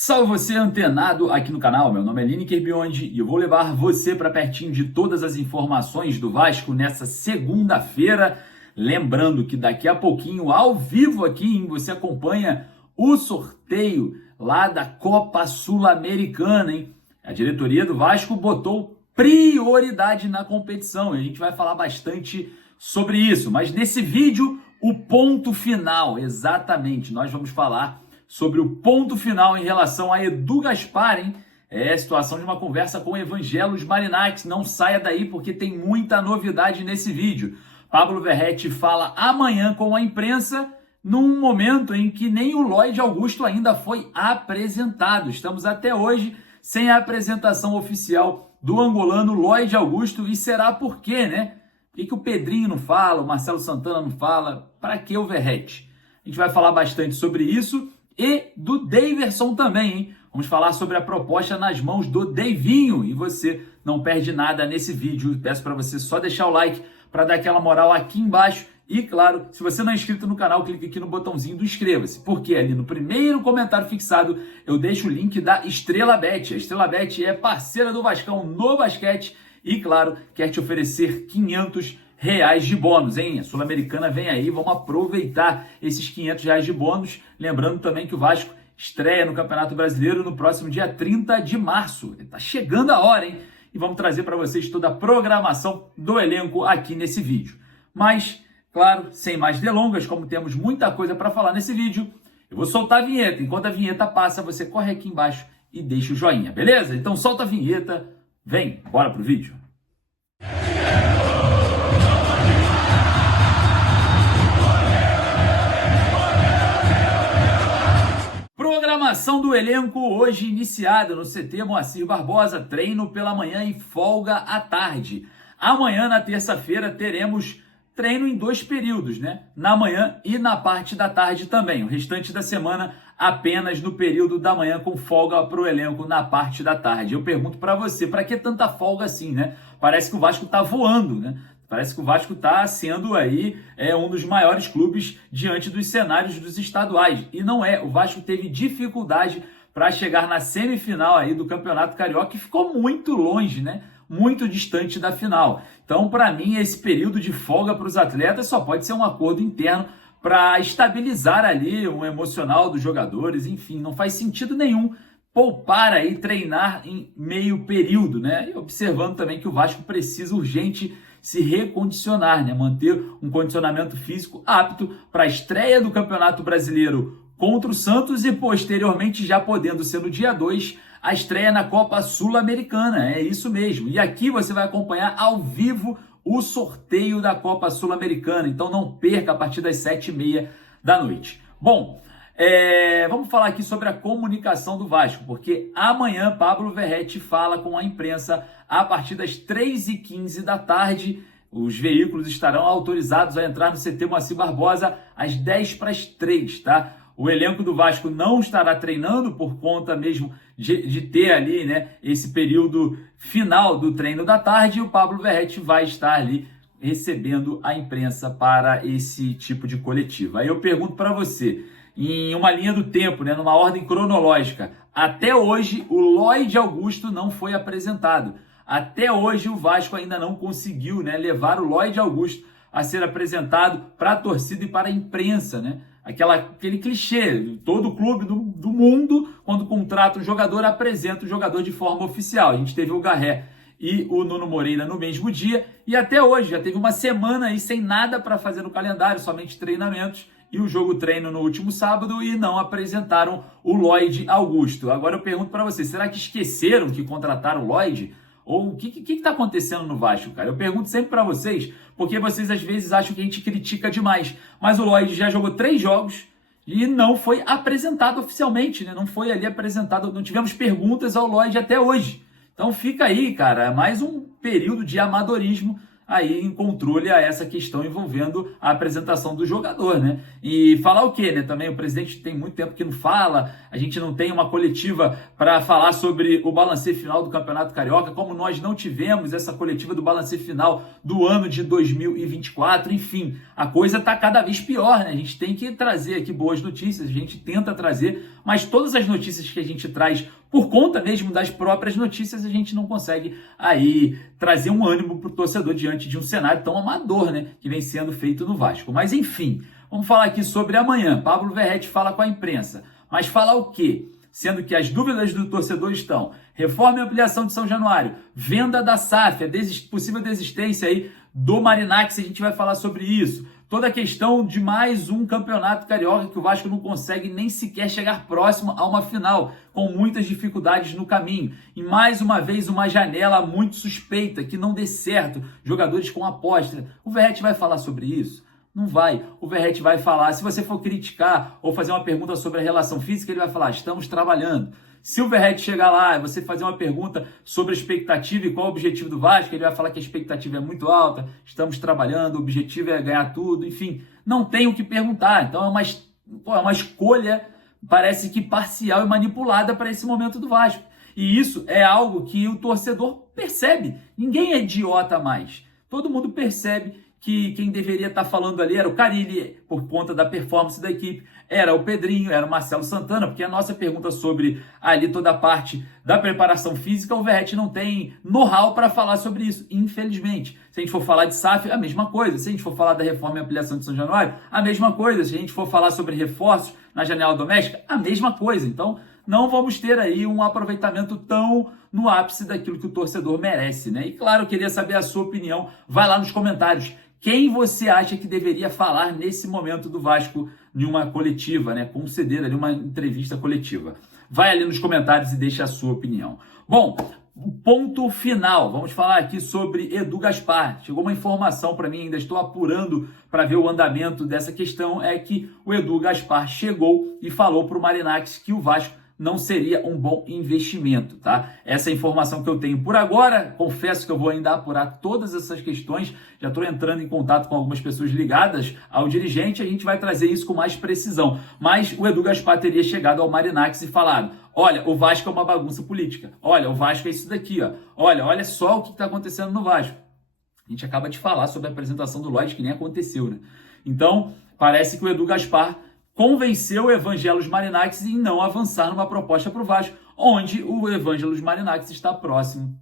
Salve você antenado aqui no canal, meu nome é Lineker Biondi e eu vou levar você para pertinho de todas as informações do Vasco nessa segunda-feira. Lembrando que daqui a pouquinho, ao vivo aqui, você acompanha o sorteio lá da Copa Sul-Americana, hein? A diretoria do Vasco botou prioridade na competição e a gente vai falar bastante sobre isso. Mas nesse vídeo, o ponto final, exatamente, nós vamos falar sobre o ponto final em relação a Edu Gaspar, hein? É a situação de uma conversa com Evangelos Marinakis. Não saia daí porque tem muita novidade nesse vídeo. Pablo Verratti fala amanhã com a imprensa num momento em que nem o Lloyd Augusto ainda foi apresentado. Estamos até hoje sem a apresentação oficial do angolano Lloyd Augusto e será por quê, né? Por que o Pedrinho não fala, o Marcelo Santana não fala? Para que o Verratti? A gente vai falar bastante sobre isso. E do Daverson também, hein? Vamos falar sobre a proposta nas mãos do Deivinho. E você não perde nada nesse vídeo. Peço para você só deixar o like para dar aquela moral aqui embaixo. E, claro, se você não é inscrito no canal, clique aqui no botãozinho do inscreva-se. Porque ali no primeiro comentário fixado eu deixo o link da Estrela Bet. A Estrela Bet é parceira do Vascão no basquete e, claro, quer te oferecer R$500 de bônus, hein? A Sul-Americana vem aí, vamos aproveitar esses R$500 de bônus. Lembrando também que o Vasco estreia no Campeonato Brasileiro no próximo dia 30 de março. Tá chegando a hora, hein? E vamos trazer para vocês toda a programação do elenco aqui nesse vídeo. Mas, claro, sem mais delongas, como temos muita coisa para falar nesse vídeo, eu vou soltar a vinheta. Enquanto a vinheta passa, você corre aqui embaixo e deixa o joinha, beleza? Então solta a vinheta, vem, bora pro vídeo. Programação do elenco hoje iniciada no CT Moacir Barbosa, treino pela manhã e folga à tarde. Amanhã, na terça-feira, teremos treino em 2 períodos, né? Na manhã e na parte da tarde também. O restante da semana apenas no período da manhã com folga para o elenco na parte da tarde. Eu pergunto para você, para que tanta folga assim, né? Parece que o Vasco está voando, né? Parece que o Vasco está sendo aí um dos maiores clubes diante dos cenários dos estaduais. E não é. O Vasco teve dificuldade para chegar na semifinal aí do Campeonato Carioca e ficou muito longe, né? Muito distante da final. Então, para mim, esse período de folga para os atletas só pode ser um acordo interno para estabilizar ali o emocional dos jogadores. Enfim, não faz sentido nenhum poupar aí, treinar em meio período, né? E observando também que o Vasco precisa urgente se recondicionar, né? Manter um condicionamento físico apto para a estreia do Campeonato Brasileiro contra o Santos e posteriormente, já podendo ser no dia 2, a estreia na Copa Sul-Americana. É isso mesmo. E aqui você vai acompanhar ao vivo o sorteio da Copa Sul-Americana. Então não perca a partir das 7h30 da noite. Bom, vamos falar aqui sobre a comunicação do Vasco, porque amanhã Pablo Verratti fala com a imprensa a partir das 3h15 da tarde. Os veículos estarão autorizados a entrar no CT Moacir Barbosa às 2h para as 3h, tá? O elenco do Vasco não estará treinando por conta mesmo de ter ali, né, esse período final do treino da tarde, e o Pablo Verratti vai estar ali recebendo a imprensa para esse tipo de coletiva. Aí eu pergunto para você, em uma linha do tempo, né, numa ordem cronológica, até hoje o Lloyd Augusto não foi apresentado. Até hoje o Vasco ainda não conseguiu, né, levar o Lloyd Augusto a ser apresentado para a torcida e para a imprensa, né? Aquele clichê, todo clube do mundo, quando contrata um jogador, apresenta o jogador de forma oficial. A gente teve o Garré e o Nuno Moreira no mesmo dia, e até hoje já teve uma semana aí sem nada para fazer no calendário, somente treinamentos, e o jogo treino no último sábado, e não apresentaram o Lloyd Augusto. Agora eu pergunto para você, será que esqueceram que contrataram o Lloyd? Ou o que está acontecendo no Vasco, cara? Eu pergunto sempre para vocês, porque vocês às vezes acham que a gente critica demais. Mas o Lloyd já jogou 3 jogos e não foi apresentado oficialmente, né? Não foi ali apresentado, não tivemos perguntas ao Lloyd até hoje. Então fica aí, cara, mais um período de amadorismo aí em controle a essa questão envolvendo a apresentação do jogador, né? E falar o quê, né? Também o presidente tem muito tempo que não fala, a gente não tem uma coletiva para falar sobre o balanceio final do Campeonato Carioca, como nós não tivemos essa coletiva do balanceio final do ano de 2024, enfim, a coisa tá cada vez pior, né? A gente tem que trazer aqui boas notícias, a gente tenta trazer, mas todas as notícias que a gente traz por conta mesmo das próprias notícias, a gente não consegue aí trazer um ânimo para o torcedor diante de um cenário tão amador, né, que vem sendo feito no Vasco. Mas enfim, vamos falar aqui sobre amanhã. Pablo Verratti fala com a imprensa, mas fala o quê? Sendo que as dúvidas do torcedor estão: reforma e ampliação de São Januário, venda da SAF, a possível desistência aí do Marináx, a gente vai falar sobre isso. Toda a questão de mais um campeonato carioca que o Vasco não consegue nem sequer chegar próximo a uma final, com muitas dificuldades no caminho. E mais uma vez uma janela muito suspeita, que não dê certo, jogadores com aposta. O Verratti vai falar sobre isso? Não vai. O Verratti vai falar, se você for criticar ou fazer uma pergunta sobre a relação física, ele vai falar: estamos trabalhando. Se o Verratti chegar lá e você fazer uma pergunta sobre a expectativa e qual é o objetivo do Vasco, ele vai falar que a expectativa é muito alta, estamos trabalhando, o objetivo é ganhar tudo, enfim, não tem o que perguntar. Então é uma escolha, parece que parcial e manipulada para esse momento do Vasco. E isso é algo que o torcedor percebe. Ninguém é idiota mais. Todo mundo percebe que quem deveria estar falando ali era o Carille, por conta da performance da equipe, era o Pedrinho, era o Marcelo Santana, porque a nossa pergunta sobre ali toda a parte da preparação física, o Verratti não tem know-how para falar sobre isso, infelizmente. Se a gente for falar de SAF, a mesma coisa. Se a gente for falar da reforma e ampliação de São Januário, a mesma coisa. Se a gente for falar sobre reforços na janela doméstica, a mesma coisa. Então, não vamos ter aí um aproveitamento tão no ápice daquilo que o torcedor merece, né? E claro, eu queria saber a sua opinião. Vai lá nos comentários. Quem você acha que deveria falar nesse momento do Vasco em uma coletiva, né? Conceder ali uma entrevista coletiva. Vai ali nos comentários e deixa a sua opinião. Bom, ponto final. Vamos falar aqui sobre Edu Gaspar. Chegou uma informação para mim, ainda estou apurando para ver o andamento dessa questão, é que o Edu Gaspar chegou e falou para o Marináx que o Vasco não seria um bom investimento, tá? Essa é a informação que eu tenho por agora. Confesso que eu vou ainda apurar todas essas questões. Já estou entrando em contato com algumas pessoas ligadas ao dirigente. A gente vai trazer isso com mais precisão. Mas o Edu Gaspar teria chegado ao Marináx e falado: olha, o Vasco é uma bagunça política. Olha, o Vasco é isso daqui, ó. Olha só o que está acontecendo no Vasco. A gente acaba de falar sobre a apresentação do Lloyd, que nem aconteceu, né? Então, parece que o Edu Gaspar convenceu o Evangelos Marináx em não avançar numa proposta para o Vasco, onde o Evangelos Marináx está próximo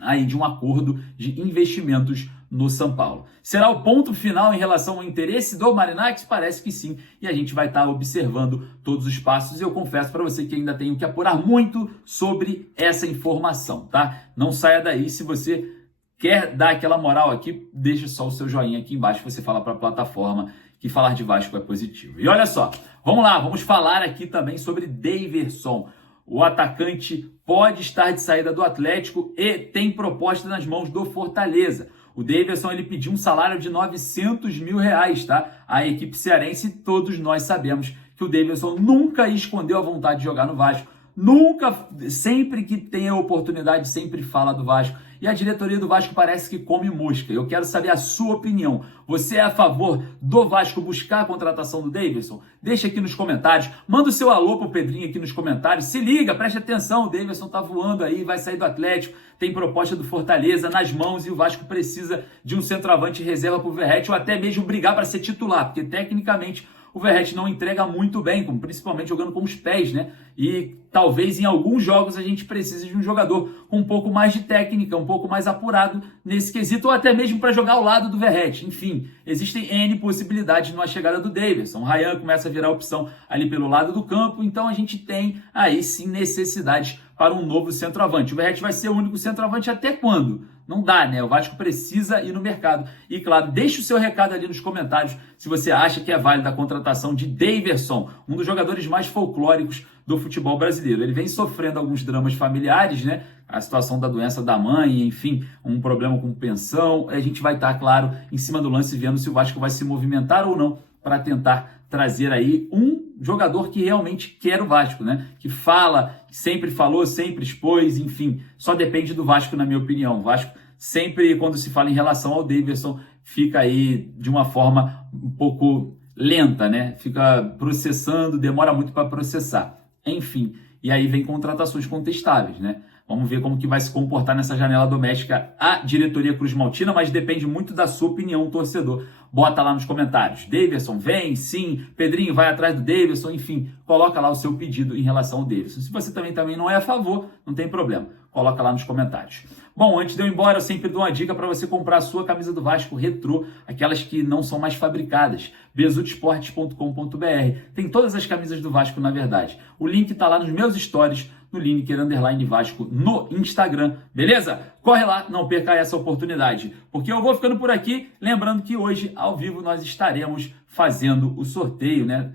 aí de um acordo de investimentos no São Paulo. Será o ponto final em relação ao interesse do Marináx? Parece que sim, e a gente vai estar observando todos os passos. E eu confesso para você que ainda tenho que apurar muito sobre essa informação, tá? Não saia daí. Se você quer dar aquela moral aqui, deixa só o seu joinha aqui embaixo, você fala para a plataforma que falar de Vasco é positivo. E olha só, vamos lá, vamos falar aqui também sobre Daverson. O atacante pode estar de saída do Atlético e tem proposta nas mãos do Fortaleza. O Daverson, ele pediu um salário de R$900 mil, tá? A equipe cearense, todos nós sabemos que o Daverson nunca escondeu a vontade de jogar no Vasco. Nunca, sempre que tem a oportunidade, sempre fala do Vasco. E a diretoria do Vasco parece que come mosca. Eu quero saber a sua opinião. Você é a favor do Vasco buscar a contratação do Daverson? Deixa aqui nos comentários. Manda o seu alô pro Pedrinho aqui nos comentários. Se liga, preste atenção. O Daverson tá voando aí, vai sair do Atlético. Tem proposta do Fortaleza nas mãos e o Vasco precisa de um centroavante reserva pro Verratti ou até mesmo brigar para ser titular, porque tecnicamente o Verratti não entrega muito bem, principalmente jogando com os pés, né? E talvez em alguns jogos a gente precise de um jogador com um pouco mais de técnica, um pouco mais apurado nesse quesito, ou até mesmo para jogar ao lado do Verratti. Enfim, existem N possibilidades numa chegada do Daverson. O Ryan começa a virar opção ali pelo lado do campo, então a gente tem aí sim necessidades para um novo centroavante. O Verratti vai ser o único centroavante até quando? Não dá, né? O Vasco precisa ir no mercado. E claro, deixe o seu recado ali nos comentários se você acha que é válida a contratação de Daverson, um dos jogadores mais folclóricos do futebol brasileiro. Ele vem sofrendo alguns dramas familiares, né? A situação da doença da mãe, enfim, um problema com pensão. A gente vai estar, claro, em cima do lance vendo se o Vasco vai se movimentar ou não para tentar trazer aí um jogador que realmente quer o Vasco, né? Que fala, sempre falou, sempre expôs, enfim, só depende do Vasco, na minha opinião. O Vasco sempre, quando se fala em relação ao Daverson, fica aí de uma forma um pouco lenta, né? Fica processando, demora muito para processar. Enfim, e aí vem contratações contestáveis, né? Vamos ver como que vai se comportar nessa janela doméstica a diretoria Cruz Maltina, mas depende muito da sua opinião, torcedor. bota lá nos comentários. Davidson, vem, sim. Pedrinho, vai atrás do Davidson, enfim. Coloca lá o seu pedido em relação ao Davidson. Se você também não é a favor, não tem problema. Coloca lá nos comentários. Bom, antes de eu ir embora, eu sempre dou uma dica para você comprar a sua camisa do Vasco retrô, aquelas que não são mais fabricadas. besutesportes.com.br. Tem todas as camisas do Vasco, na verdade. O link está lá nos meus stories, no Lineker_Vasco no Instagram, beleza? Corre lá, não perca essa oportunidade, porque eu vou ficando por aqui, lembrando que hoje, ao vivo, nós estaremos fazendo o sorteio, né,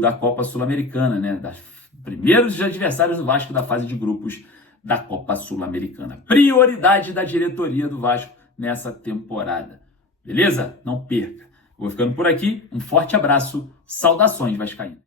da Copa Sul-Americana, né, dos primeiros adversários do Vasco da fase de grupos da Copa Sul-Americana. Prioridade da diretoria do Vasco nessa temporada, beleza? Não perca. Vou ficando por aqui, um forte abraço, saudações vascaínas.